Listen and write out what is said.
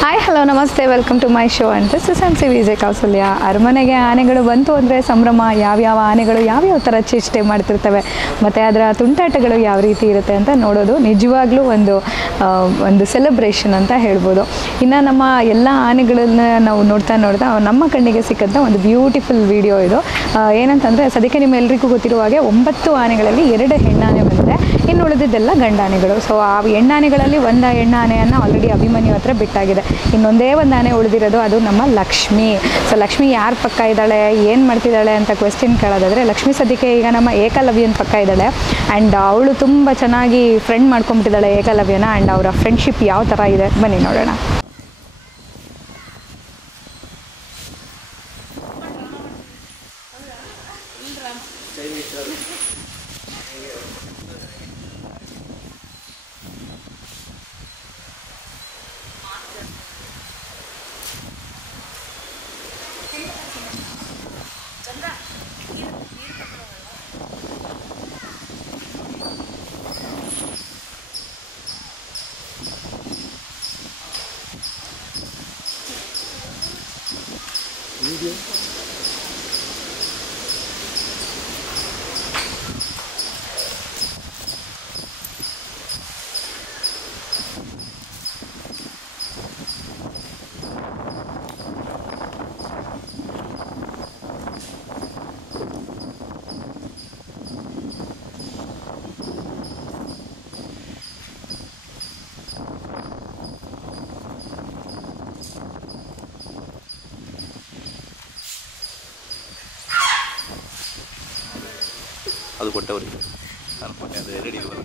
Hi hello ನಮಸ್ತೆ welcome to my show and this is MC Vijaya Kausalya. ಅರಮನೆಗೆ ಆನೆಗಳು ಬಂತು ಅಂದರೆ ಸಂಭ್ರಮ. ಯಾವ್ಯಾವ ಆನೆಗಳು ಯಾವ್ಯಾವ ಥರ ಚೇಷ್ಟೆ ಮಾಡ್ತಿರ್ತವೆ ಮತ್ತು ಅದರ ತುಂಟಾಟಗಳು ಯಾವ ರೀತಿ ಇರುತ್ತೆ ಅಂತ ನೋಡೋದು ನಿಜವಾಗ್ಲೂ ಒಂದು ಸೆಲೆಬ್ರೇಷನ್ ಅಂತ ಹೇಳ್ಬೋದು. ಇನ್ನು ನಮ್ಮ ಎಲ್ಲ ಆನೆಗಳನ್ನ ನಾವು ನೋಡ್ತಾ ನಮ್ಮ ಕಣ್ಣಿಗೆ ಸಿಕ್ಕಂಥ ಒಂದು ಬ್ಯೂಟಿಫುಲ್ ವಿಡಿಯೋ ಇದು. ಏನಂತಂದರೆ ಸದ್ಯಕ್ಕೆ ನಿಮ್ಮೆಲ್ಲರಿಗೂ ಗೊತ್ತಿರುವ ಹಾಗೆ 9 ಆನೆಗಳಲ್ಲಿ 2 ಹೆಣ್ಣಾನೆ ಬಂದಿದೆ, ಇನ್ನು ಉಳಿದಿದ್ದೆಲ್ಲ ಗಂಡಾನೆಗಳು. ಸೊ ಆ ಹೆಣ್ಣಾನೆಗಳಲ್ಲಿ ಒಂದು ಹೆಣ್ಣಾನೆಯನ್ನು ಆಲ್ರೆಡಿ ಅಭಿಮನ್ಯು ಹತ್ರ ಬಿಟ್ಟಾಗಿದೆ. ಇನ್ನೊಂದೇ ಒಂದು ಆನೆ ಉಳಿದಿರೋದು, ಅದು ನಮ್ಮ ಲಕ್ಷ್ಮಿ. ಸೊ ಲಕ್ಷ್ಮಿ ಯಾರ ಪಕ್ಕ ಇದ್ದಾಳೆ, ಏನು ಮಾಡ್ತಿದ್ದಾಳೆ ಅಂತ ಕ್ವೆಶ್ಚನ್ ಕೇಳೋದಾದರೆ, ಲಕ್ಷ್ಮಿ ಸದ್ಯಕ್ಕೆ ಈಗ ನಮ್ಮ ಏಕಲವ್ಯನ ಪಕ್ಕ ಇದ್ದಾಳೆ. ಆ್ಯಂಡ್ ಅವಳು ತುಂಬ ಚೆನ್ನಾಗಿ ಫ್ರೆಂಡ್ ಮಾಡ್ಕೊಂಬಿಟ್ಟಿದ್ದಾಳೆ ಏಕಲವ್ಯನ. ಆ್ಯಂಡ್ ಅವರ ಫ್ರೆಂಡ್ಶಿಪ್ ಯಾವ ಥರ ಇದೆ ಬನ್ನಿ ನೋಡೋಣ. ಅದು ಕೊಟ್ಟವರಿಗೆ ನಾನು ಕೊಟ್ಟೆ, ಅದು ರೆಡಿ ಇರುವಲ್ಲ.